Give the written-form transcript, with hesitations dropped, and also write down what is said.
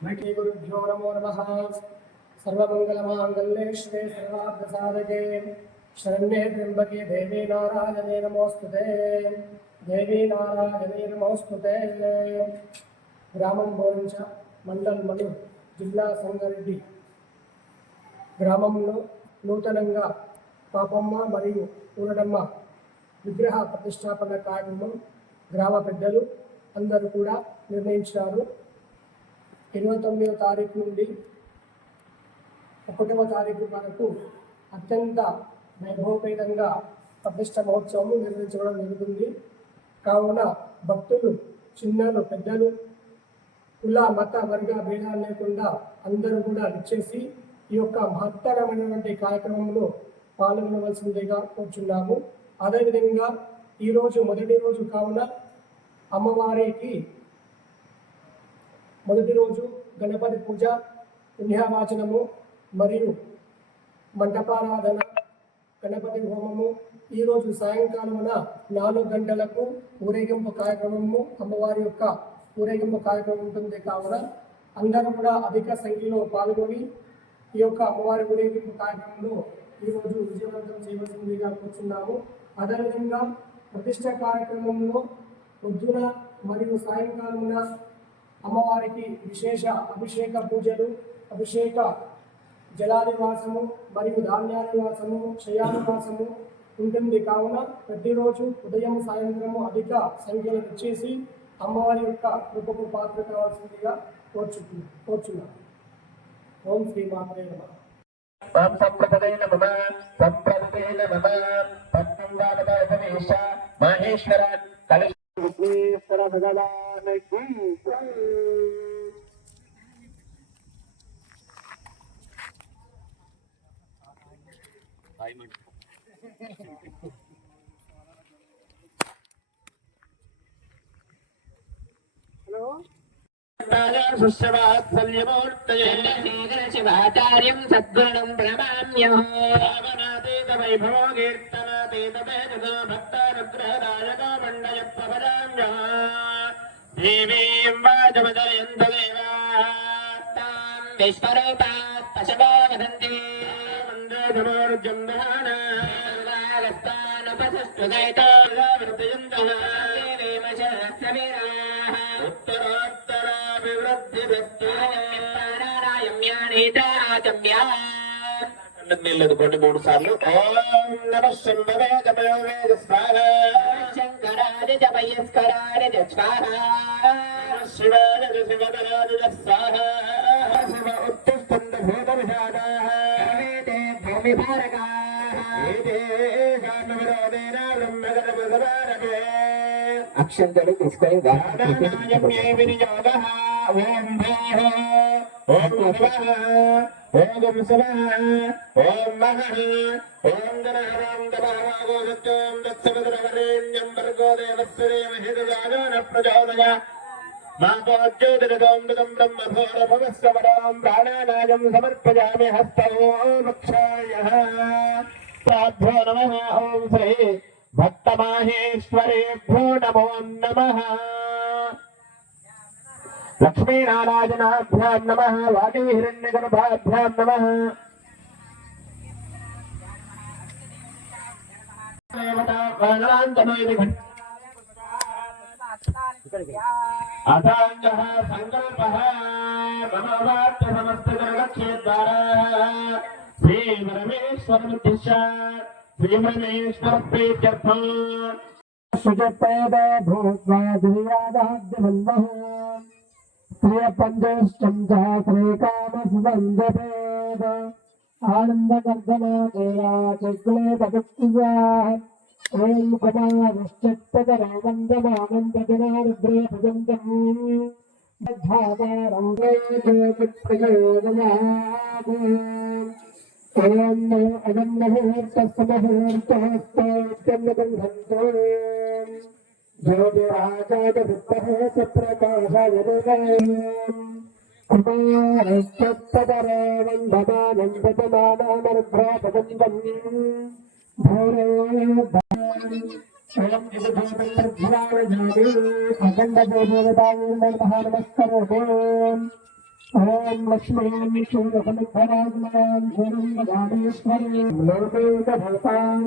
श्री गुरुभ्यो नमो नमः। सर्वमंगलमांगल्ये शिवे सर्वार्थसाधके शरण्ये त्र्यंबके देवी नारायणे नमोस्तुते। देवी नारायणे नमोस्तुते। ग्रामं बोरंच मंडल मनु जिल्ला संगारेड्डी గ్రామంలో నూతనంగా పాపమ్మ మరియు ఊరడమ్మ విగ్రహ ప్రతిష్టాపన కార్యక్రమం గ్రామ పెద్దలు అందరూ కూడా నిర్ణయించారు. 29వ తారీఖు నుండి 1వ తారీఖు వరకు అత్యంత వైభవపేతంగా ప్రతిష్ట మహోత్సవం నిర్వహించడం జరుగుతుంది. కావున భక్తులు చిన్నలు పెద్దలు కుల మత వర్గ భేదాలు లేకుండా అందరూ కూడా విచ్చేసి ఈ యొక్క మహత్తరమైనటువంటి కార్యక్రమంలో పాల్గొనవలసిందిగా కోరుచున్నాము. అదేవిధంగా ఈరోజు మొదటి రోజు కావున అమ్మవారికి మొదటి రోజు గణపతి పూజ, పుణ్యవాచనము మరియు మంటపారాధన, గణపతి హోమము. ఈరోజు సాయంకాలమున 4 గంటలకు ఊరేగింపు కార్యక్రమము, అమ్మవారి యొక్క ఊరేగింపు కార్యక్రమం ఉంటుంది. కావున అందరూ కూడా అధిక సంఖ్యలో పాల్గొని ఈ యొక్క అమ్మవారి ఊరేగింపు కార్యక్రమంలో ఈరోజు విజయవంతం చేయవలసిందిగా కూర్చున్నాము. అదేవిధంగా ప్రతిష్ట కార్యక్రమంలో పొద్దున మరియు సాయంకాలమున అమ్మవారికి విశేష అభిషేక పూజలు, అభిషేక జలానివాసము మరియు ధాన్యానివాసము, శయానివాసము ఉంటుంది. కావున ప్రతిరోజు ఉదయం సాయంత్రము అధిక సంఖ్యలో వచ్చేసి అమ్మవారి యొక్క కృపకు పాత్ర కావాల్సిందిగా కోరుచున్నాము. ఓం శ్రీ మాత్రే నమః. ఓం సంప్రదాయ నమః. సంప్రదాయ నమః. పద్మంగానమేష మహేశ్వర కలేశ్వర భగవానికి హలో శివాచార్యం సద్గుణం ప్రణమామ్యహం. వైభవో కీర్తనాతీతమేజో భక్తానుగ్రహదాయకో మండయ ప్రపదామ్యహ. దేవీం వాచమజయంత దేవాస్తాం విశ్వరూపాత్ పశవో వదంతి. వందే ధమోర్జం దహానాగస్తానుపసస్వదైతో వృతయంతః దేవేమశస్సవిరాః. నీళ్ళదుకోండి 3 సార్లు. ఓం నమః శంభవే జపయో వేద స్వాహ. శంకరాయ జపయస్కరాయ స్వాహ. శివాయ శివకరాయ స్వాహ. శివ ఉత్తిష్టంత భూత విషాదాః. వేదే భూమి భారకాః. వేదే గాన విరోధేన బ్రహ్మగత భగవానకే. అక్షంతలు తీసుకొని వినియోగః. ఓం భూః ఓం భువః ఓం శివః ఓం మహః ఓం గణః తమః సత్యం దత్సవదరవరేణ్యం భర్గో దేవస్య ధీమహి ధియో ప్రచోదయాత్. మాపోజ్యోతిరథం బ్రహ్మభూరభవస్వరం ప్రాణానాయం సమర్పయామి. హస్తౌ వృక్షాయః ప్రాభ్యో నమః. ఓం శ్రీ భక్తమాహేశ్వరేభ్యో నమో నమః. లక్ష్మీనారాయణాభ్యాం నమః. వాగీహిరణ్యగర్భాభ్యాం నమః. అథాంగః సంకల్పః మనోవాక్య సమస్తజగక్షేత్రాః. శ్రీ పరమేశ్వరముద్దిశ్య శ్రీమనేశ్వర ప్రీత్యర్థం సుజపేద భూత్వా దివ్యాదాద్యమన్వః. శ్రీపంచష్టం శ్రీకామస్వందపేద ఆనందకర్దనాచక్లేదభక్తిజా. ఓం కుమారశ్చత్తదరో వందమానందజనారుద్రే భజంతం బద్ధాతారం ప్రయోజనాత్. ఓం అగన్నముహూర్తస్సుముహూర్తస్తోత్యన్నగంధంతో జ్యోతిరాజాగవిద్మహే కుమారశ్చత్తదరో వందమానందజనానామరుద్రే భజంతం భూరే అఖండ దేవతాయ నమః. నమస్కరోమి. ఓం లక్ష్మీ శూలఫలధరాజ్ఞాం శరణ్యగామేశ్వరీ లోకైకభూతాంకురాం